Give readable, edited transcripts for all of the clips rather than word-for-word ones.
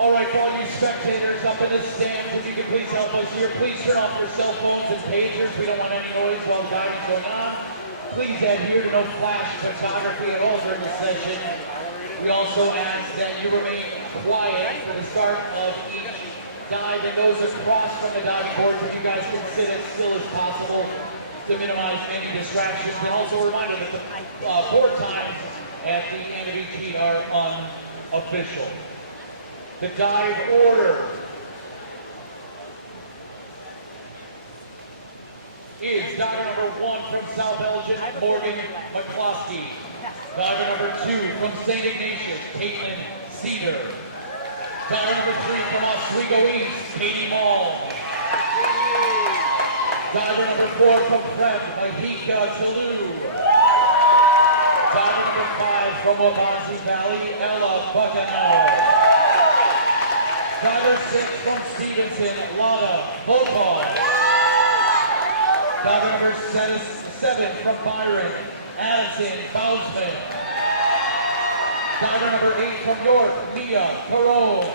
All right, for all you spectators up in the stands, if you could please help us here, please turn off your cell phones and pagers. We don't want any noise while diving's going on. Please adhere to no flash photography at all during the session. We also ask that you remain quiet for the start of each dive that goes across from the diving board, so you guys can sit as still as possible to minimize any distractions. And also a reminder that the board times at the end of each heat are unofficial. The dive order is diver number 1 from South Belgium, Morgan McCloskey. Diver number 2 from St. Ignatius, Caitlin Cedar. Diver number 3 from Oswego East, Katie Mall. Diver number 4 from Prep, Mahika Talou. Diver number 5 from Wabansi Valley, Ella Buchanau. Diver 6 from Stevenson, Lada Bokal. Diver number 7 from Byron, Addison Bousman. Diver number 8 from York, Mia Perot.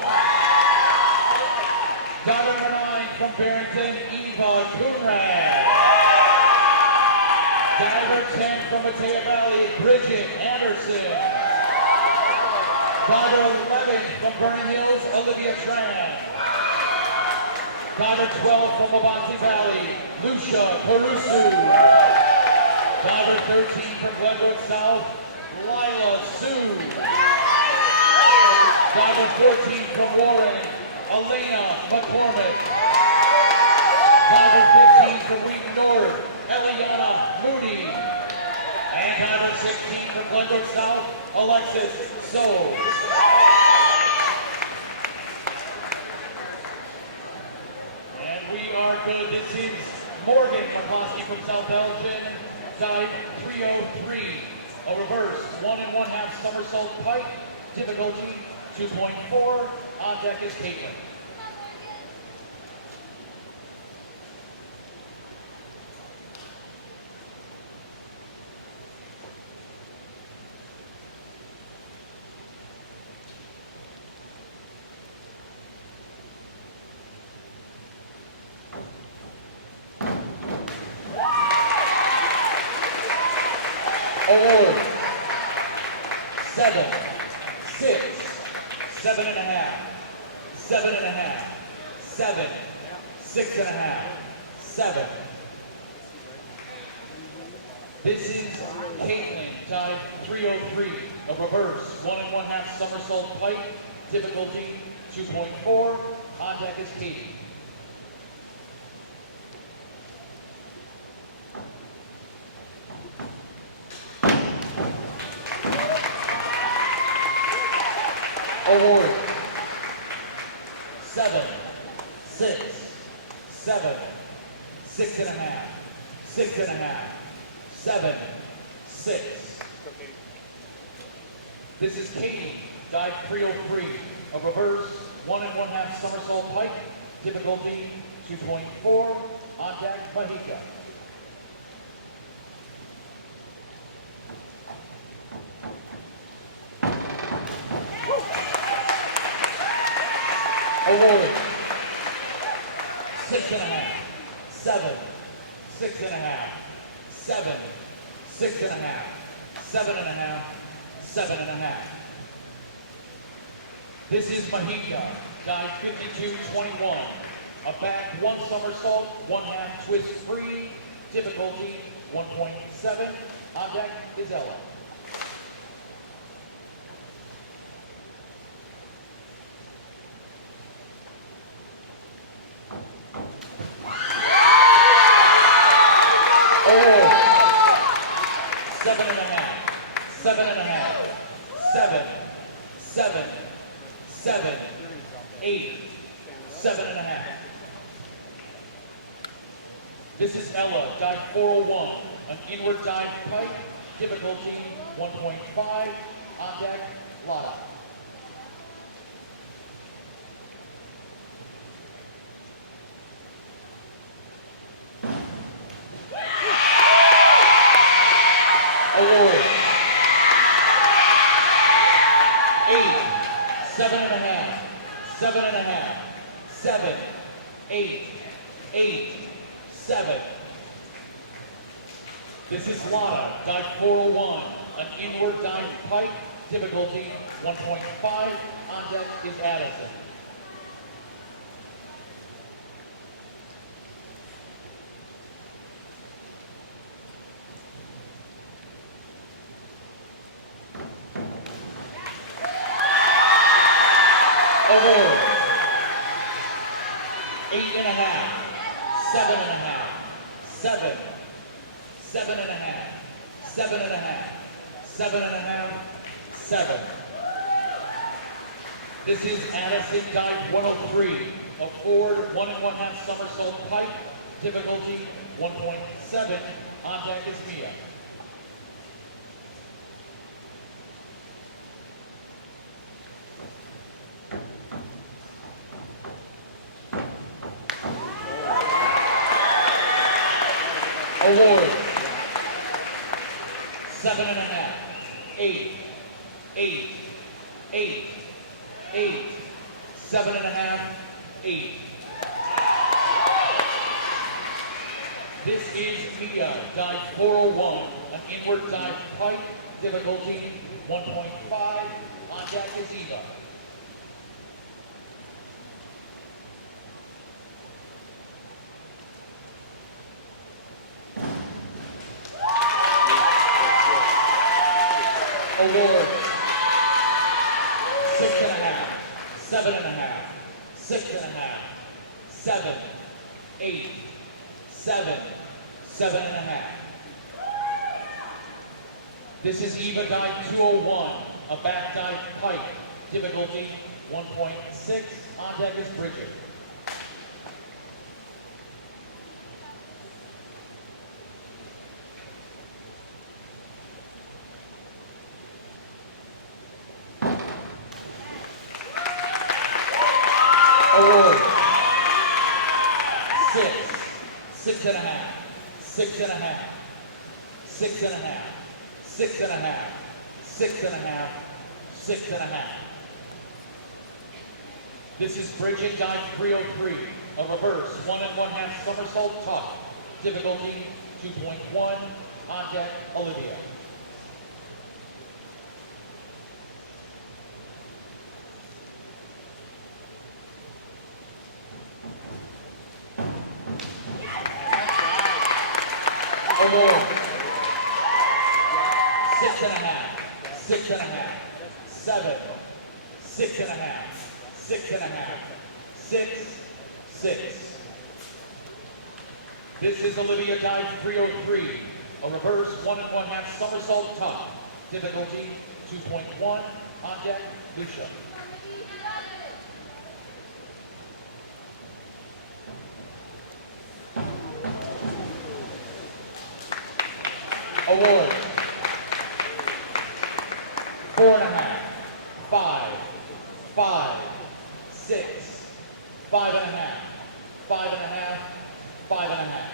Diver number 9 from Barrington, Eva Coonrad. Diver 10 from Mateo Valley, Bridget Anderson. Diver 11 from Vernon Hills, Olivia Tran. Diver 12 from Wabansi Valley, Lucia Caruso. Diver 13 from Glenbrook South, Lila Sue. Diver 14 from Warren, Elena McCormick. Diver 15 from Wheaton North, Eliana Moody. And diver 16 from Glenbrook South, Alexis So. And we are good. This is Morgan McCloskey from South Belgium, dive 303, a reverse 1 1/2 somersault pike, difficulty 2.4. On deck is Caitlin. Award 7, 6, 7 1/2, 7 1/2, 7, 6 1/2, 7. This is Caitlin, dive 303, a reverse 1 1/2 somersault pike, difficulty 2.4. On deck is Katie. Award 7, 6, 7, 6 1/2, 6 1/2, 7, 6. This is Katie, dive 303, a reverse 1 1/2 somersault pike, difficulty 2.4. On deck, Mahika. Award 6 1/2, 7, 6 1/2, 7, 6 1/2, 7 1/2, 7 1/2. This is Mahika, dive 5221, a back 1 somersault, 1/2 twist free, difficulty 1.7. On deck is Ella. Award 7 1/2, 7 1/2, 7, 7, 7, 8, 7 1/2. This is Ella, dive 401, an inward dive pike, difficulty 1.5. On deck, Lada. Award 8, 7 1/2, 7.5, 7, 8, 8, 7. This is Lana, dive 401, an inward dive pike, difficulty 1.5. On deck is Addison. Award. 8.5, 7.5, 7, 7.5, 7.5, 7.5, 7. This is Addison dive 103, a forward 1 1/2 somersault pike, difficulty 1.7. On deck is Mia. Award. 7.5, 8, 8, 8, 8, 7.5, 8. This is Mia, dive 401, an inward dive pike, difficulty 1.5. On deck is Eva. Award. 6.5, 7.5, 6.5, 7, 8, 7, 7.5. This is Eva dive 201, a back dive pike, difficulty 1.6. On deck is Bridget. Award. 6, 6.5, 6.5, 6.5, 6.5, 6.5, 6.5. This is Bridget dive 303, a reverse 1 1/2 somersault tuck, difficulty 2.1. On deck, Olivia. Award. 6.5, 6.5, 7, 6.5, 6.5, 6, 6. This is Olivia dive 303, a reverse 1 1/2 somersault tuck, difficulty 2.1. On deck, Lucia. Award. 4.5, 5, 5, 6, 5.5, 5.5, 5.5.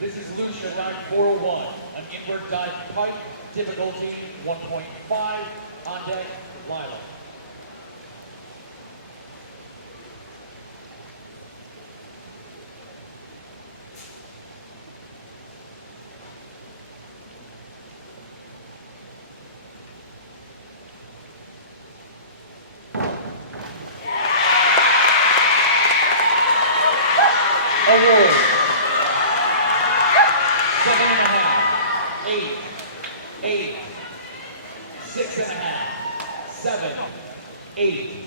This is Lucia dive 401, an inward dive pike, difficulty 1.5. On deck, Lila. Award. 7.5, 8, 8, 6.5, 7, 8,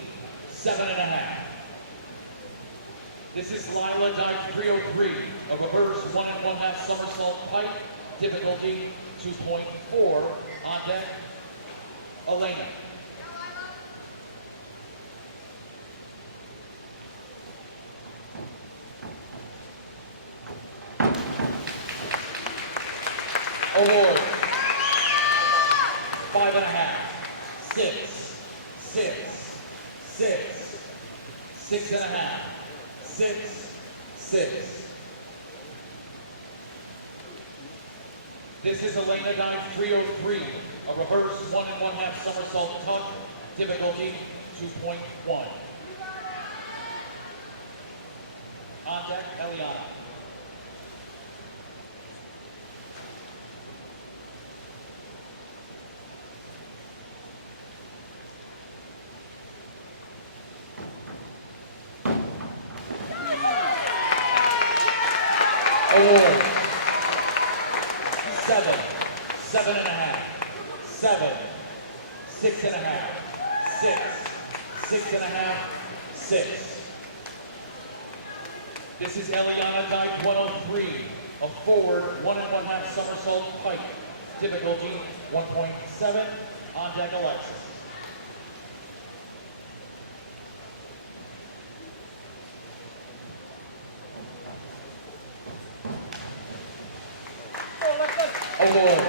7.5. This is Lila dive 303, a reverse 1 1/2 somersault pike, difficulty 2.4. On deck, Elena. Award. 5.5, 6, 6, 6, 6.5, 6, 6. This is Elena dive 303, a reverse 1 1/2 somersault tuck, difficulty 2.1. On deck, Eliana. Award. 7, 7.5, 7, 6.5, 6, 6.5, 6. This is Eliana Dyke 103, a forward 1.5 somersault pike. Difficulty 1.7. On deck, Alexis. Award.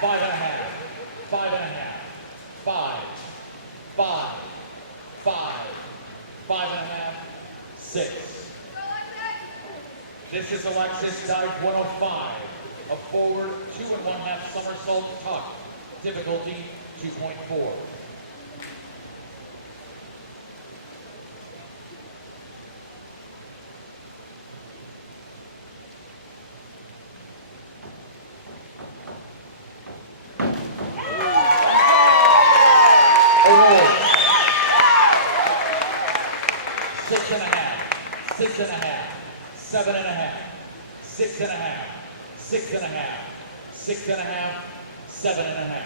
5.5, 5.5, 5, 5, 5, 5.5, 6. This is Alexis Dyke 105, a forward 2.5 somersault tuck. Difficulty 2.4. Award. 6.5, 6.5, 7.5, 6.5, 6.5, 6.5, 7.5.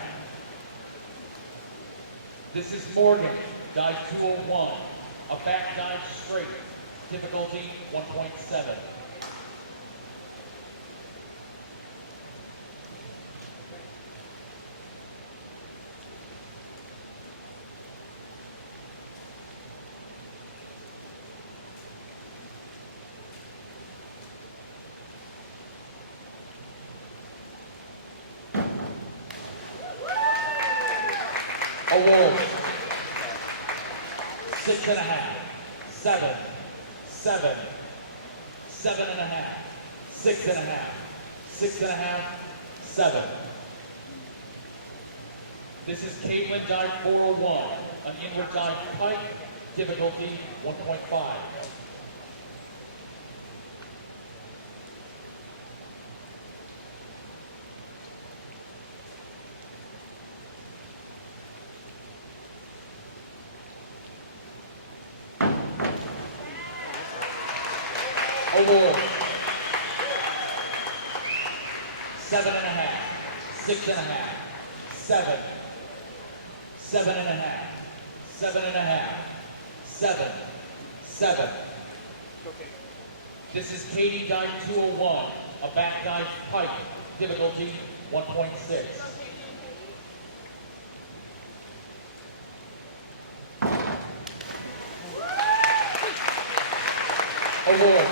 This is Morgan, dive 201, a back dive straight. Difficulty 1.7. Award. 6.5, 7, 7, 7.5, 6.5, 6.5, 7. This is Caitlin dive 401, an inward dive pike. Difficulty 1.5. Award. 7.5, 6.5, 7, 7.5, 7.5, 7, 7. This is Katie dive 201, a back dive pike. Difficulty 1.6. Award.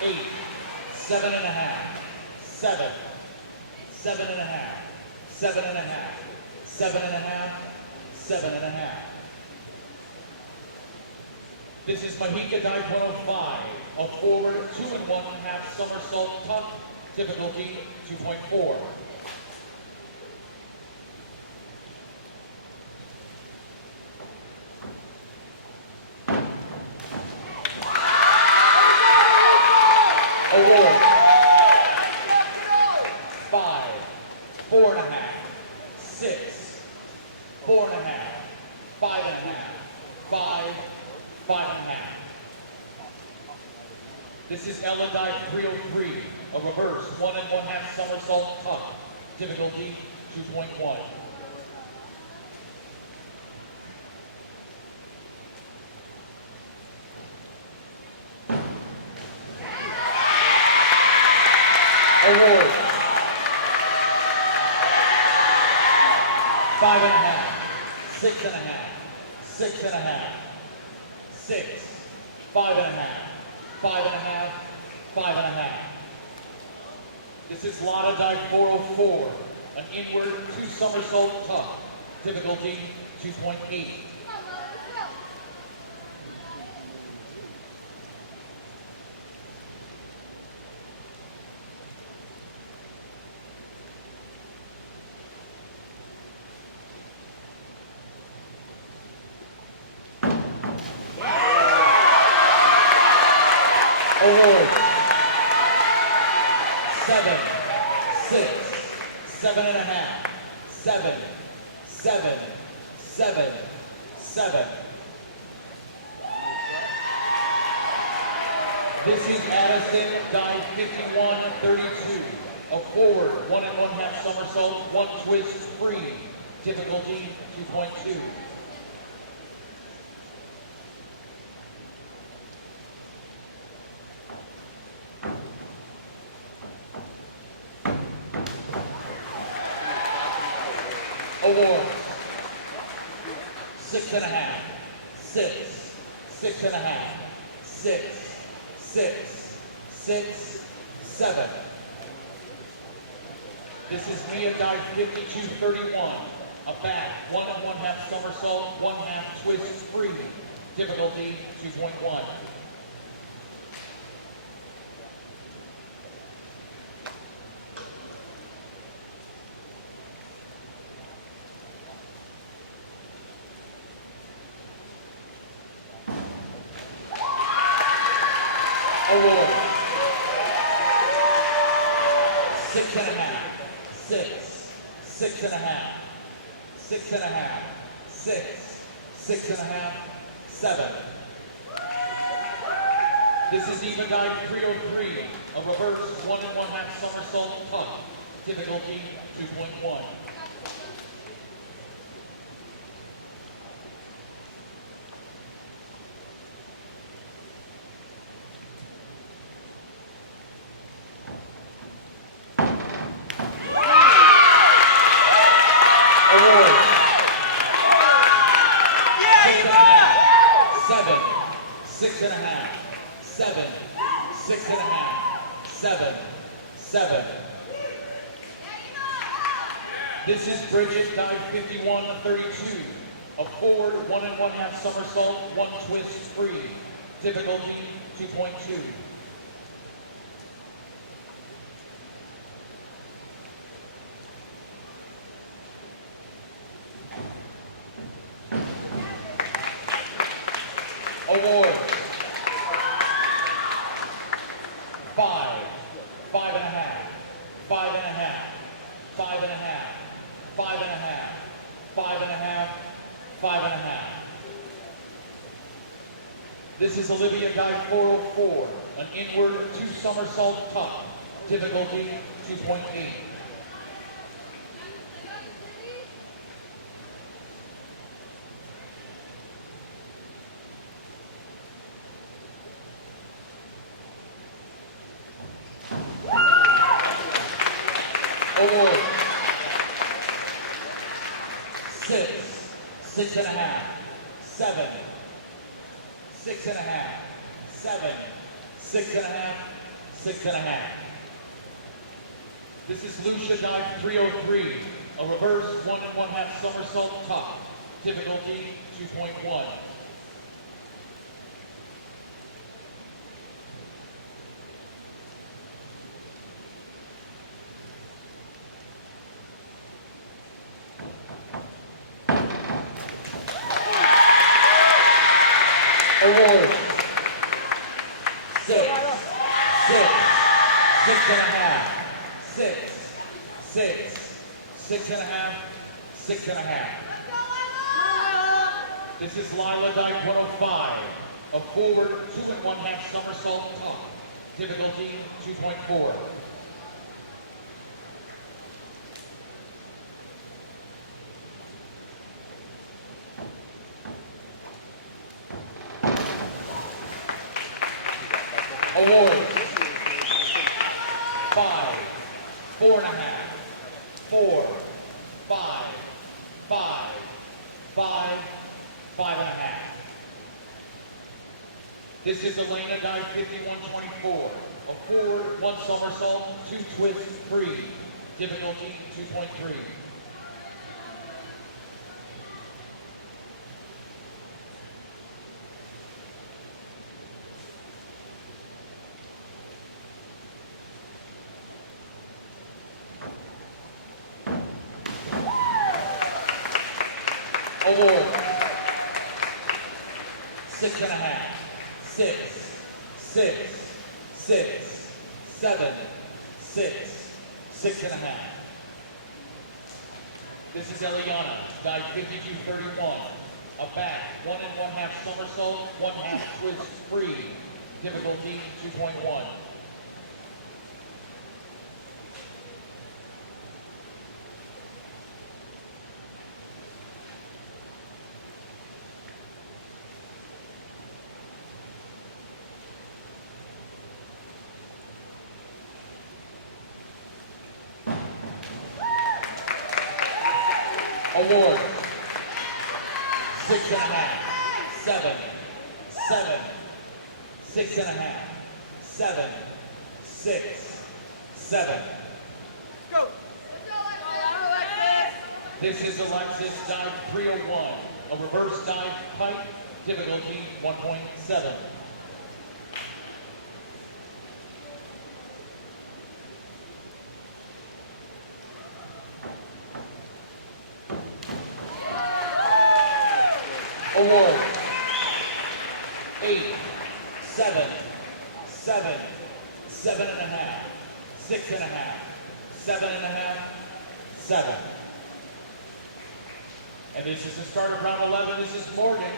8, 7.5, 7, 7.5, 7.5, 7.5, 7.5. This is Mahika dive 105, a forward 2.5 somersault tuck. Difficulty 2.4. Award. 5, 4.5, 6, 4.5, 5.5, 5, 5.5. This is Ella dive 303, a reverse 1.5 somersault tuck. Difficulty 2.1. Award. 5.5, 6.5, 6.5, 6, 5.5, 5.5, 5.5. This is Lada dive 404, an inward 2 somersault tuck. Difficulty 2.8. 7.5. 7, 7, 7, 7. This is Addison, dive 51.32. A forward 1 1/2 somersault, 1 twist free. Difficulty 2.2. Awards. 6.5. 6, 6.5, 6, 6, 6, 7. This is Mia dive 52.31. A back 1 1/2 somersault, 1/2 twist free. Difficulty 2.1. Award. 6.5. 6, 6.5, 6.5, 6, 6.5, 7. This is Diva dive 303, a reverse 1 1/2 somersault tuck. Difficulty 2.1. Six and a half, 7, 6.5, 7, 7. This is Bridget, dive 51.32. A forward 1 1/2 somersault, 1 twist free. Difficulty 2.2. Award. 5, 5.5, 5.5, 5.5, 5.5, 5.5, 5.5. This is Olivia dive 404, an inward 2 somersault tuck. Difficulty 2.8. Award. 6, 6.5, 7, 6.5, 7, 6.5, 6.5. This is Lucia dive 303, a reverse 1 1/2 somersault tuck. Difficulty 2.1. Award. 6, 6, 6.5, 6, 6, 6.5, 6.5. This is Lila dive 105, a forward 2 1/2 somersault tuck. Difficulty 2.4. Award. 5, 4.5, 4, 5, 5, 5, 5.5. This is Elena dive 51.24. A forward 1 somersault, 2 twists free. Difficulty 2.3. Award. 6.5, 6, 6, 6, 7, 6, 6.5. This is Eliana, dive 52-31. A back, 1 1/2 somersault, 1/2 twist free. Difficulty 2.1. Award, 6 1/2, 7, 7, 6 1/2, 7, 6, 7. Go! This is Alexis, dive 301, a reverse dive pipe, difficulty 1.7. Award, 8, 7, 7, 7 1/2, 6 1/2, 7 1/2, 7. And this is the start of round 11. This is Morgan,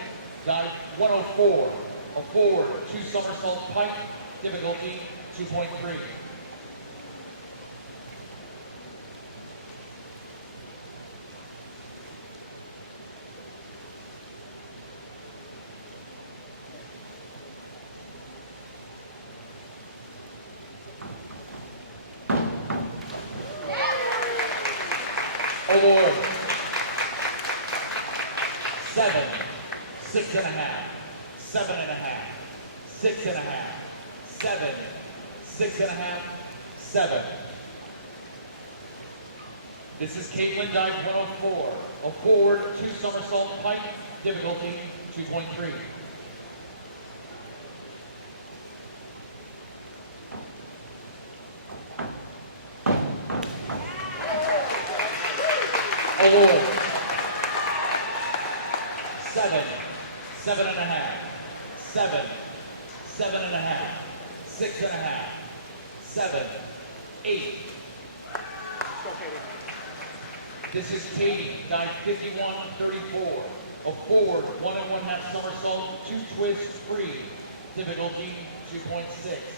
dive 104, a forward 2 somersault pike, difficulty 2.3. Award, 7, 6 1/2, 7 1/2, 6 1/2, 7, 6 1/2, 7. This is Caitlin, dive 104, a forward 2 somersault pike, difficulty 2.3. Award, 7, 7 1/2, 7, 7 1/2, 6 1/2, 7, 8. This is Katie, dive 51-34, a forward 1 1/2 somersault, 2 twists free, difficulty 2.6.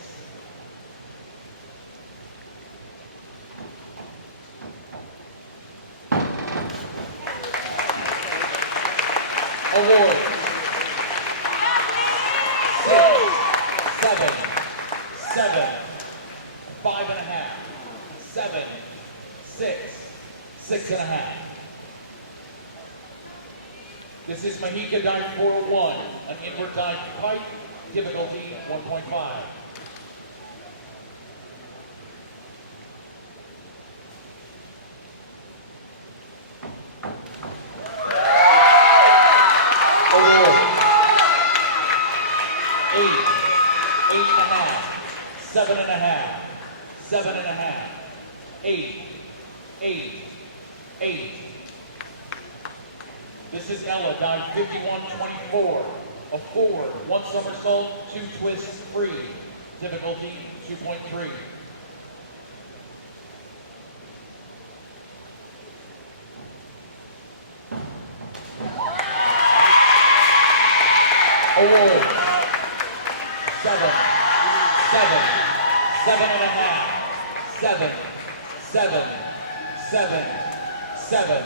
Award, 6, 7, 7, 5 1/2, 7, 6, 6 1/2. This is Mahika, dive 401, an inward dive pipe, difficulty 1.5. Award, 8, 8 1/2, 7 1/2, 7 1/2, 8, 8, 8. This is Ella, dive 51-24, a forward 1 somersault, 2 twists free, difficulty 2.3. Award, 7, 7, 7 1/2, 7, 7, 7, 7.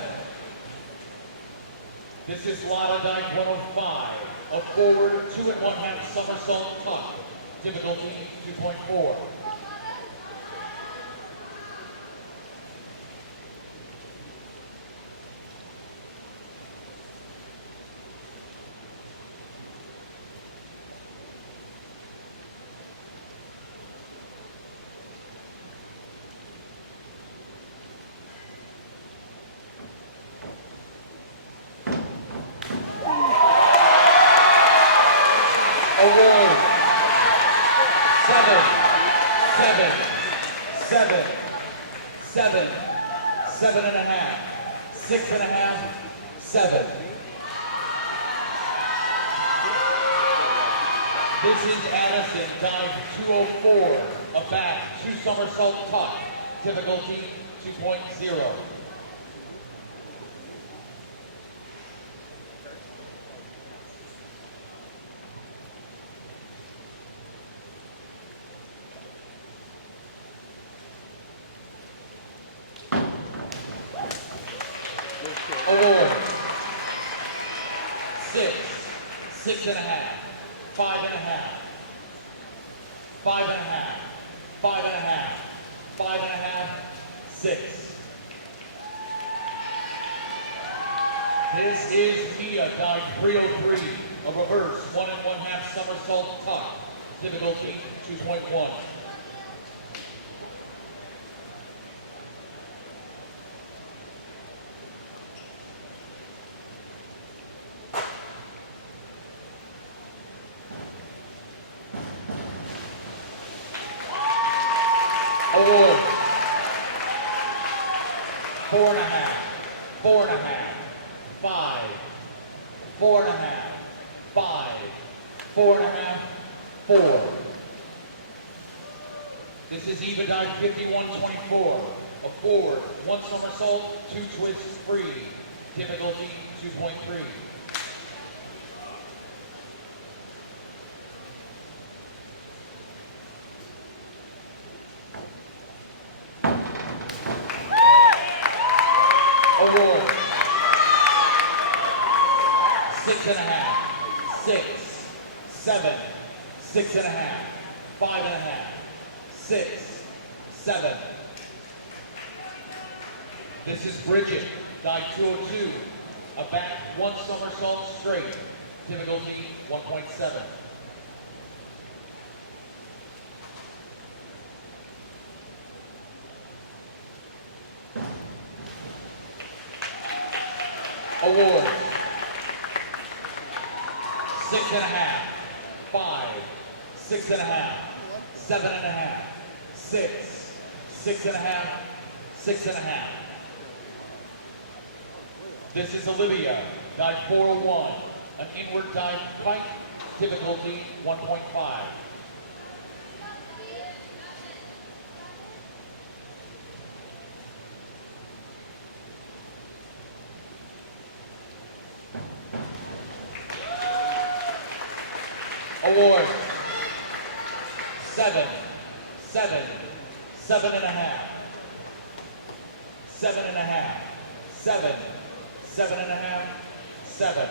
This is Lana, dive 105, a forward 2 1/2 somersault tuck, difficulty 2.4. Award, 7, 7, 7, 7, 7 1/2, 6 1/2, 7. This is Addison, dive 204, a back 2 somersault tuck, difficulty 2.0. Award. 6, 6.5, 5.5, 5.5, 5.5, 5.5, 6. This is Mia, dive 303, a reverse 1 1/2 somersault tuck, difficulty 2.1. Award. 4.5, 4.5, 5, 4.5, 5, 4.5, 4. This is Eva dive 5124, a forward, 1 somersault, 2 twists free, difficulty 2.3. Award. 6.5, 6, 7, 6.5, 5.5, 6, 7. This is Bridget, dive 202, a back 1 somersault straight, difficulty 1.7. Award. 6.5, 5, 6.5, 7.5, 6, 6.5, 6.5. This is Olivia, dive 401, an inward dive pike, difficulty 1.5. Award. 7, 7, 7.5, 7.5, 7, 7.5, 7.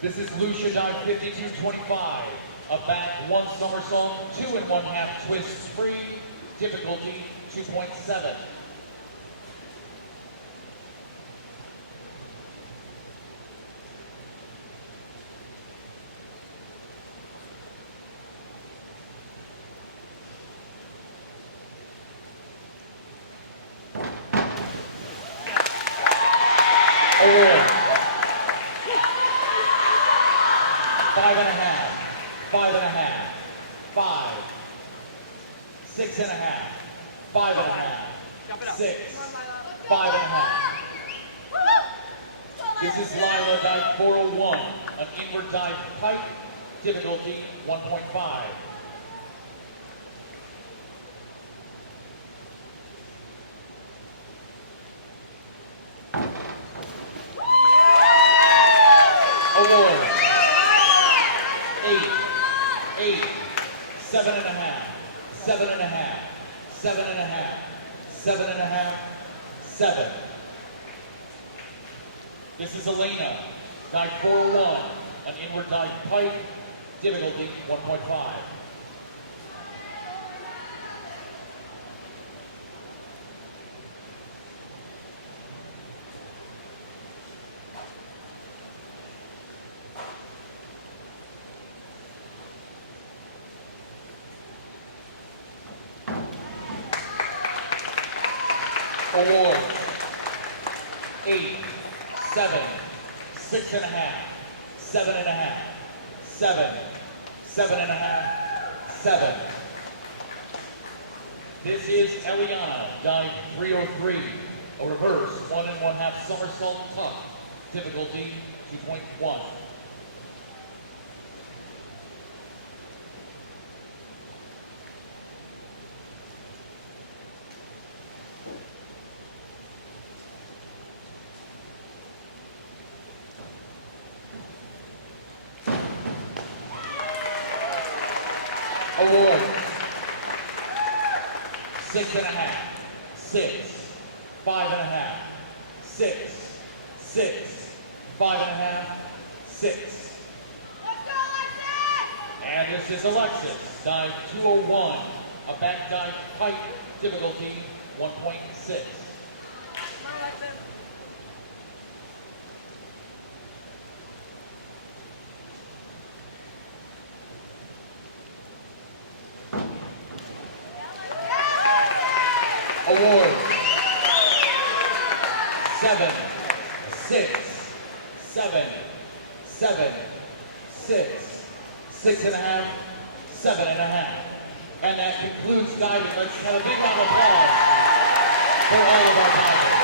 This is Lucia, dive 5225, a back 1 somersault, 2 1/2 twists free, difficulty 2.7. Award. 5.5, 5.5, 5, 6.5, 5.5, 6, 5.5. This is Lila, dive 401, an inward dive pike, difficulty 1.5. Award. 8, 8, 7.5, 7.5, 7.5, 7.5, 7. This is Elena, dive 401, an inward dive pike, difficulty 1.5. Award. 8, 7, 6.5, 7.5, 7, 7.5, 7. This is Eliana, dive 303, a reverse 1 1/2 somersault tuck, difficulty 2.1. Award. 6.5, 6, 5.5, Next is Alexis, dive 201, a back dive height, difficulty 1.6. Award 7, 6, 7, 7, 6, 6.5, 7.5. And that concludes diving. Let's have a big round of applause for all of our divers.